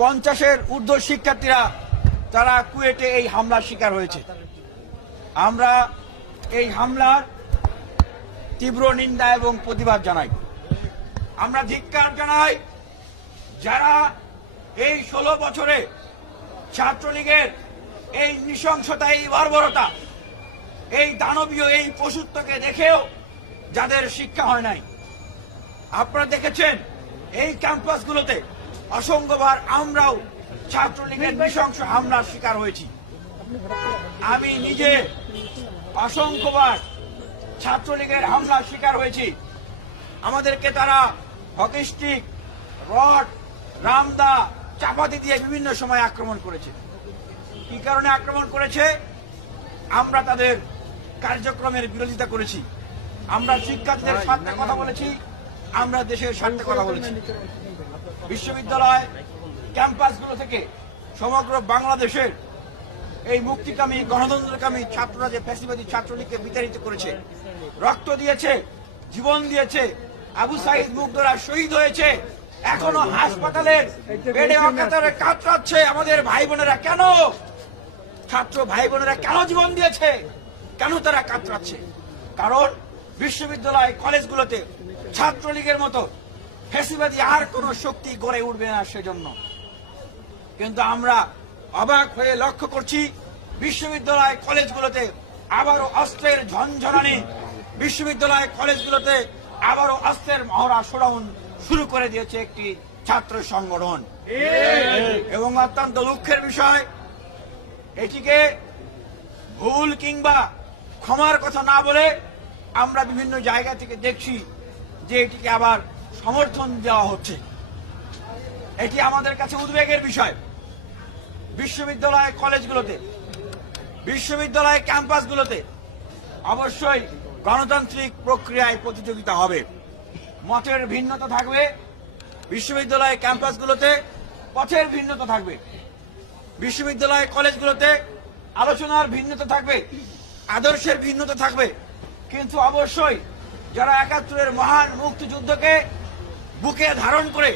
পঞ্চাশের ঊর্ধ্ব শিক্ষার্থীরা তারা কুয়েটে এই হামলার শিকার হয়েছে। আমরা এই হামলার তীব্র নিন্দা এবং প্রতিবাদ জানাই। আমরা ধিক্কার জানাই যারা এই ষোলো বছরে ছাত্রলীগের এই নৃশংসতা এই বর্বরতা, এই দানবীয়, এই পশুত্বকে দেখেও যাদের শিক্ষা হয় নাই। আপনারা দেখেছেন এই ক্যাম্পাসগুলোতে অসংখ্যবার আমরাও ছাত্রলীগের নৃশংস হামলার শিকার হয়েছি। আমি নিজে অসংখ্যবার ছাত্রলীগের হামলার শিকার হয়েছি। আমাদেরকে তারা হকিস্টিক রড, রামদা, চাপাতি দিয়ে বিভিন্ন সময় আক্রমণ করেছে। কি কারণে আক্রমণ করেছে? আমরা তাদের কার্যক্রমের বিরোধিতা করেছি। আমরা শিক্ষার্থীদের সাথে কথা বলেছি। আমরা দেশের স্বার্থে কথা বলেছি। বিশ্ববিদ্যালয় ক্যাম্পাসগুলো থেকে সমগ্র বাংলাদেশের এই মুক্তিকামী, গণতন্ত্রকামী ছাত্ররা যে ফ্যাসিবাদী ছাত্রলীগকে বিতাড়িত করেছে, রক্ত দিয়েছে, জীবন দিয়েছে, আবু সাইদ মুগ্ধরা শহীদ হয়েছে, এখনও হাসপাতালের বেডে অকাতারে কাতরাচ্ছে আমাদের ভাই বোনেরা কেন? ছাত্র ভাই বোনেরা কেন জীবন দিয়েছে? কেন তারা কাতরাচ্ছে? কারণ বিশ্ববিদ্যালয় কলেজগুলোতে ছাত্রলীগের মতো ফেসিবাদী আর কোনো শক্তি গড়ে উঠবে না সেজন্য। কিন্তু আমরা অবাক হয়ে লক্ষ্য করছি, বিশ্ববিদ্যালয় কলেজগুলোতে আবারও অস্ত্রের ঝনঝনানি, বিশ্ববিদ্যালয় কলেজগুলোতে আবারও অস্ত্রের মহড়া শোডাউন শুরু করে দিয়েছে একটি ছাত্র সংগঠন। এবং অত্যন্ত দুঃখের বিষয়, এটিকে ভুল কিংবা ক্ষমার কথা না বলে আমরা বিভিন্ন জায়গা থেকে দেখছি যে এটিকে আবার সমর্থন দেওয়া হচ্ছে। এটি আমাদের কাছে উদ্বেগের বিষয়। বিশ্ববিদ্যালয় কলেজগুলোতে, বিশ্ববিদ্যালয় ক্যাম্পাসগুলোতে অবশ্যই গণতান্ত্রিক প্রক্রিয়ায় প্রতিযোগিতা হবে। মতের ভিন্নতা থাকবে, বিশ্ববিদ্যালয় ক্যাম্পাসগুলোতে পথের ভিন্নতা থাকবে। বিশ্ববিদ্যালয় কলেজগুলোতে আলোচনার ভিন্নতা থাকবে, আদর্শের ভিন্নতা থাকবে। কিন্তু অবশ্যই যারা একাত্তরের মহান মুক্তিযুদ্ধকে বুকে ধারণ করে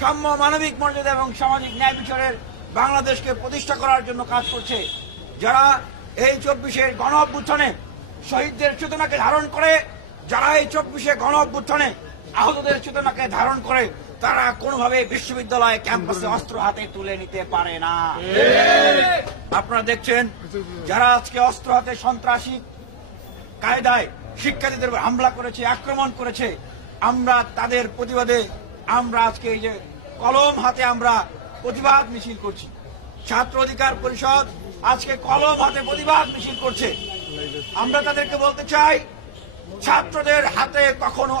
সাম্য মানবিক মর্যাদা এবং সামাজিক ন্যায় বিচারের বাংলাদেশকে প্রতিষ্ঠা করার জন্য কাজ করছে যারা এই চব্বিশের গণ অভ্যুত্থানে শহীদদের চেতনাকে ধারণ করে যারা এই চব্বিশে গণ অভ্যুত্থানে আহতদের চেতনাকে ধারণ করে তারা কোনোভাবে বিশ্ববিদ্যালয় ক্যাম্পাসে অস্ত্র হাতে তুলে নিতে পারে না। আপনারা দেখছেন যারা আজকে অস্ত্র হাতে সন্ত্রাসী কায়দায় শিক্ষার্থীদের হামলা করেছে, আক্রমণ করেছে। আমরা তাদের প্রতিবাদে আমরা আজকে এই যে কলম হাতে আমরা প্রতিবাদ মিছিল করছি। ছাত্র অধিকার পরিষদ আজকে কলম হাতে প্রতিবাদ মিছিল করছে। আমরা তাদেরকে বলতে চাই, ছাত্রদের হাতে কখনো